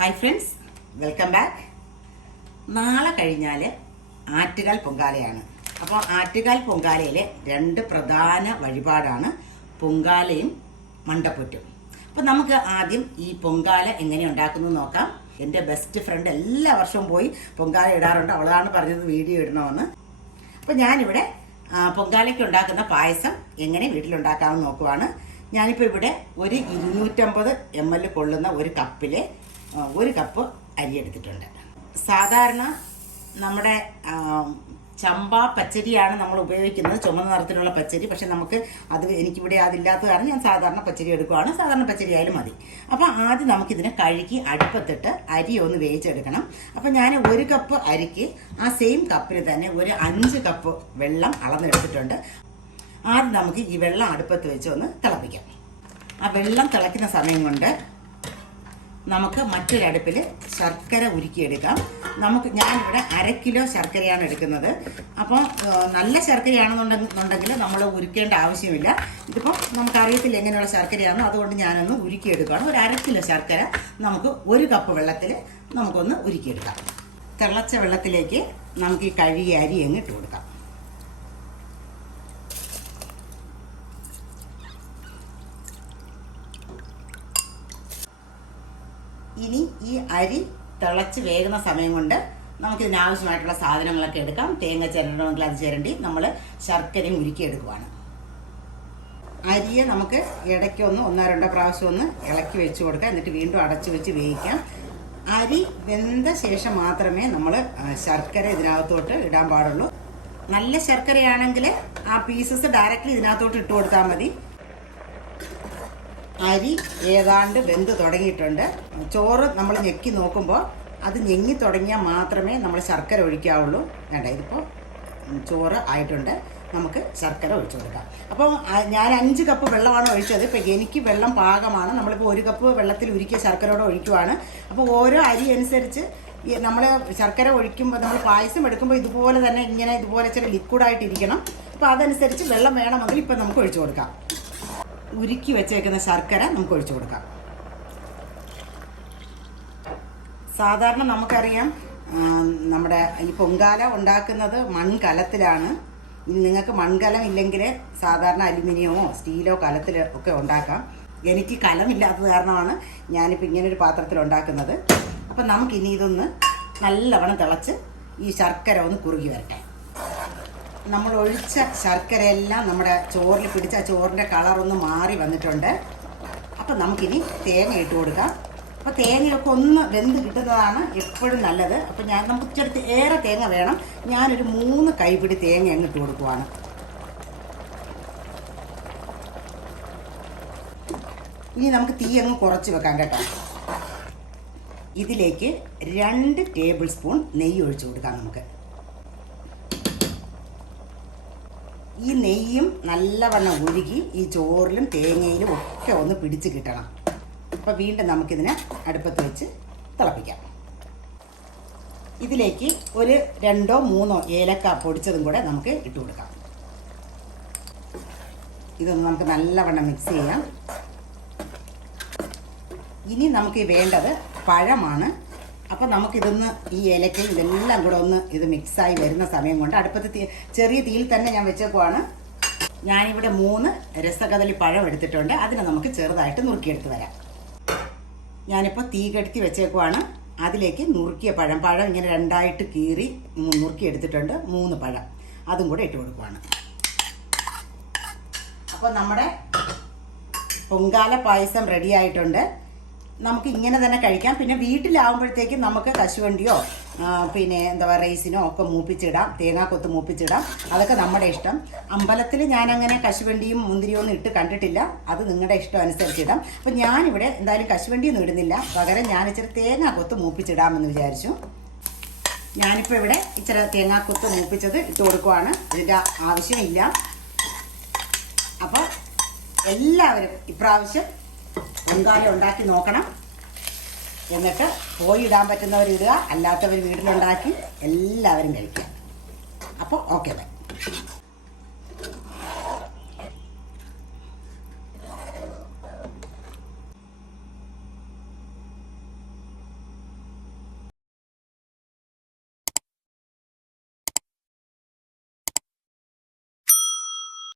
Hi friends welcome back നാളെ കഴിഞ്ഞാൽ ആറ്റുകാൽ പൊങ്കാലയാണ്. അപ്പോൾ ആറ്റുകാൽ പൊങ്കാലയിലെ രണ്ട് പ്രധാന വഴിപാടാണ് പൊങ്കാലയും മണ്ടപ്പുറ്റും. അപ്പോൾ നമുക്ക് ആദ്യം ഈ പൊങ്കാല എങ്ങനെ ഉണ്ടാക്കുന്നു നോക്കാം. എന്റെ ബെസ്റ്റ് ഫ്രണ്ട് എല്ലാ വർഷവും പോയി പൊങ്കാല ഇടാറുണ്ട്. അവളാണ് പറഞ്ഞത് വീഡിയോ ഇടണമെന്ന് അപ്പോൾ ഞാനിവിടെ പൊങ്കാലയ്ക്ക് ഉണ്ടാക്കുന്ന പായസം എങ്ങനെ വീട്ടിലുണ്ടാക്കാമെന്ന് നോക്കുവാണ്. ഞാനിപ്പോൾ ഇവിടെ ഒരു ഇരുന്നൂറ്റമ്പത് എം എൽ കൊള്ളുന്ന ഒരു കപ്പിൽ ഒരു കപ്പ് അരി എടുത്തിട്ടുണ്ട്. സാധാരണ നമ്മുടെ ചമ്പ പച്ചരിയാണ് നമ്മൾ ഉപയോഗിക്കുന്നത്. ചുമന്ന നിറത്തിലുള്ള പച്ചരി. പക്ഷെ നമുക്ക് അത് എനിക്കിവിടെ അതില്ലാത്ത കാരണം ഞാൻ സാധാരണ പച്ചരി എടുക്കുവാണ്. സാധാരണ പച്ചരി ആയാലും മതി. അപ്പോൾ ആദ്യം നമുക്കിതിനെ കഴുകി അടുപ്പത്തിട്ട് അരി ഒന്ന് വേവിച്ചെടുക്കണം. അപ്പോൾ ഞാൻ ഒരു കപ്പ് അരിക്ക് ആ സെയിം കപ്പിന് തന്നെ ഒരു അഞ്ച് കപ്പ് വെള്ളം അളന്നെടുത്തിട്ടുണ്ട്. ആദ്യം നമുക്ക് ഈ വെള്ളം അടുപ്പത്ത് വെച്ച് ഒന്ന് തിളപ്പിക്കാം. ആ വെള്ളം തിളയ്ക്കുന്ന സമയം കൊണ്ട് നമുക്ക് മറ്റൊരടുപ്പിൽ ശർക്കര ഉരുക്കിയെടുക്കാം. നമുക്ക് ഞാനിവിടെ അര കിലോ ശർക്കരയാണ് എടുക്കുന്നത്. അപ്പോൾ നല്ല ശർക്കരയാണെന്നുണ്ടെന്നുണ്ടെങ്കിൽ നമ്മൾ ഉരുക്കേണ്ട ആവശ്യമില്ല. ഇതിപ്പോൾ നമുക്കറിയത്തില്ല എങ്ങനെയുള്ള ശർക്കരയാണോ അതുകൊണ്ട് ഞാനൊന്ന് ഉരുക്കിയെടുക്കുകയാണ്. ഒരു അര കിലോ ശർക്കര നമുക്ക് ഒരു കപ്പ് വെള്ളത്തിൽ നമുക്കൊന്ന് ഉരുക്കിയെടുക്കാം. തിളച്ച വെള്ളത്തിലേക്ക് നമുക്ക് ഈ കഴുകിയ അരി അങ്ങ് ഇട്ട് കൊടുക്കാം ഇനി ഈ അരി തിളച്ച് വേകുന്ന സമയം കൊണ്ട് നമുക്കിതിന് ആവശ്യമായിട്ടുള്ള സാധനങ്ങളൊക്കെ എടുക്കാം. തേങ്ങ ചിരണ്ടണമെങ്കിൽ അത് ചിരണ്ടി നമ്മൾ ശർക്കരയും ഉരുക്കിയെടുക്കുവാണ്. അരിയെ നമുക്ക് ഇടയ്ക്കൊന്ന് ഒന്നോ രണ്ടോ പ്രാവശ്യം ഒന്ന് ഇളക്കി വെച്ച് കൊടുക്കാം. എന്നിട്ട് വീണ്ടും അടച്ചു വെച്ച് വേവിക്കാം. അരി വെന്ത ശേഷം മാത്രമേ നമ്മൾ ശർക്കര ഇതിനകത്തോട്ട് ഇടാൻ പാടുള്ളൂ. നല്ല ശർക്കരയാണെങ്കിൽ ആ പീസസ് ഡയറക്റ്റ്ലി ഇതിനകത്തോട്ട് ഇട്ട് കൊടുത്താൽ മതി. അരി ഏതാണ്ട് വെന്ത് തുടങ്ങിയിട്ടുണ്ട്. ചോറ് നമ്മൾ ഞെക്കി നോക്കുമ്പോൾ അത് ഞെങ്ങി തുടങ്ങിയാൽ മാത്രമേ നമ്മൾ ശർക്കര ഒഴിക്കാവുള്ളൂ. വേണ്ട ഇതിപ്പോൾ ചോറ് ആയിട്ടുണ്ട്. നമുക്ക് ശർക്കര ഒഴിച്ചു കൊടുക്കാം. അപ്പോൾ ഞാൻ അഞ്ച് കപ്പ് വെള്ളമാണ് ഒഴിച്ചത്. ഇപ്പോൾ എനിക്ക് വെള്ളം പാകമാണ്. നമ്മളിപ്പോൾ ഒരു കപ്പ് വെള്ളത്തിൽ ഉരുക്കിയ ശർക്കരയോടെ ഒഴിക്കുവാണ്. അപ്പോൾ ഓരോ അരി അനുസരിച്ച് നമ്മൾ ശർക്കര ഒഴിക്കുമ്പോൾ നമ്മൾ പായസം എടുക്കുമ്പോൾ ഇതുപോലെ തന്നെ ഇങ്ങനെ ഇതുപോലെ ചില ലിക്വിഡായിട്ടിരിക്കണം അപ്പോൾ അതനുസരിച്ച് വെള്ളം വേണമെങ്കിൽ ഇപ്പം നമുക്ക് ഒഴിച്ചു കൊടുക്കാം. ഉരുക്കി വെച്ചേക്കുന്ന ശർക്കര നമുക്ക് ഒഴിച്ചു കൊടുക്കാം. സാധാരണ നമുക്കറിയാം നമ്മുടെ ഈ പൊങ്കാല ഉണ്ടാക്കുന്നത് മൺകലത്തിലാണ്. ഇനി നിങ്ങൾക്ക് മൺകലം ഇല്ലെങ്കിൽ സാധാരണ അലുമിനിയമോ സ്റ്റീലോ കലത്തിൽ ഒക്കെ ഉണ്ടാക്കാം. എനിക്ക് കലമില്ലാത്തത് കാരണമാണ് ഞാനിപ്പോൾ ഇങ്ങനൊരു പാത്രത്തിൽ ഉണ്ടാക്കുന്നത്. അപ്പം നമുക്കിനി ഇതൊന്ന് നല്ലവണ്ണം തിളച്ച് ഈ ശർക്കര ഒന്ന് കുറുകി വരട്ടെ. നമ്മൾ ഒഴിച്ച ശർക്കരയെല്ലാം നമ്മുടെ ചോറിൽ പിടിച്ച ആ ചോറിന്റെ കളറൊന്ന് മാറി വന്നിട്ടുണ്ട്. അപ്പം നമുക്കിനി തേങ്ങ ഇട്ട് കൊടുക്കാം. അപ്പോൾ തേങ്ങയൊക്കെ ഒന്ന് വെന്ത് കിട്ടുന്നതാണ് എപ്പോഴും നല്ലത്. അപ്പോൾ ഞാൻ നമുക്ക് ഇച്ചിരി ഏറെ തേങ്ങ വേണം. ഞാനൊരു മൂന്ന് കൈപിടി തേങ്ങ അങ്ങ് ഇട്ട് കൊടുക്കുവാണ്. ഇനി നമുക്ക് തീ അങ്ങ് കുറച്ച് വെക്കാം കേട്ടോ. ഇതിലേക്ക് രണ്ട് ടേബിൾ സ്പൂൺ നെയ്യ് ഒഴിച്ചു കൊടുക്കാം നമുക്ക്. ഈ നെയ്യും നല്ലവണ്ണം ഒഴുകി ഈ ചോറിലും തേങ്ങയിലും ഒക്കെ ഒന്ന് പിടിച്ച് കിട്ടണം. അപ്പോൾ വീണ്ടും നമുക്കിതിനെ അടുപ്പത്ത് വെച്ച് തിളപ്പിക്കാം. ഇതിലേക്ക് ഒരു രണ്ടോ മൂന്നോ ഏലക്ക പൊടിച്ചതും കൂടെ നമുക്ക് ഇട്ട് കൊടുക്കാം. ഇതൊന്ന് നമുക്ക് നല്ലവണ്ണം മിക്സ് ചെയ്യാം. ഇനി നമുക്ക് വേണ്ടത് പഴമാണ്. അപ്പം നമുക്കിതൊന്ന് ഈ ഏലക്കയും ഇതെല്ലാം കൂടെ ഒന്ന് ഇത് മിക്സായി വരുന്ന സമയം കൊണ്ട് അടുപ്പത്ത് ചെറിയ തീയിൽ തന്നെ ഞാൻ വെച്ചേക്കുവാണ്. ഞാനിവിടെ മൂന്ന് രസകദളി പഴം എടുത്തിട്ടുണ്ട്. അതിനെ നമുക്ക് ചെറുതായിട്ട് നുറുക്കിയെടുത്ത് വരാം. ഞാനിപ്പോൾ തീ കെടുത്തി വെച്ചേക്കുവാണ്. അതിലേക്ക് നുറുക്കിയ പഴം പഴം ഇങ്ങനെ രണ്ടായിട്ട് കീറി നുറുക്കിയെടുത്തിട്ടുണ്ട്. മൂന്ന് പഴം. അതും കൂടെ ഇട്ട് കൊടുക്കുവാണ്. അപ്പോൾ നമ്മുടെ പൊങ്കാല പായസം റെഡി ആയിട്ടുണ്ട്. നമുക്ക് ഇങ്ങനെ തന്നെ കഴിക്കാം. പിന്നെ വീട്ടിലാവുമ്പോഴത്തേക്കും നമുക്ക് കശുവണ്ടിയോ പിന്നെ എന്താ പറയുക റൈസിനോ ഒക്കെ മൂപ്പിച്ചിടാം. തേങ്ങാക്കൊത്ത് മൂപ്പിച്ചിടാം. അതൊക്കെ നമ്മുടെ ഇഷ്ടം. അമ്പലത്തിൽ ഞാനങ്ങനെ കശുവണ്ടിയും മുന്തിരിയോ ഒന്നും ഇട്ട് കണ്ടിട്ടില്ല. അത് നിങ്ങളുടെ ഇഷ്ടം അനുസരിച്ചിടാം അപ്പം ഞാനിവിടെ എന്തായാലും കശുവണ്ടിയൊന്നും ഇടുന്നില്ല. പകരം ഞാൻ ഇച്ചിരി തേങ്ങാക്കൊത്ത് മൂപ്പിച്ചിടാമെന്ന് വിചാരിച്ചു. ഞാനിപ്പോൾ ഇവിടെ ഇച്ചിരി തേങ്ങാക്കൊത്ത് മൂപ്പിച്ചത് ഇട്ട് കൊടുക്കുവാണ്. ഇതിന്റെ ആവശ്യമില്ല. അപ്പോൾ എല്ലാവരും ഇപ്രാവശ്യം പൊങ്കാല ഉണ്ടാക്കി നോക്കണം. എന്നിട്ട് പോയി ഇടാൻ പറ്റുന്നവർ ഇടുക അല്ലാത്തവർ വീട്ടിലുണ്ടാക്കി എല്ലാവരും കഴിക്കുക. അപ്പോൾ ഓക്കെ ബൈ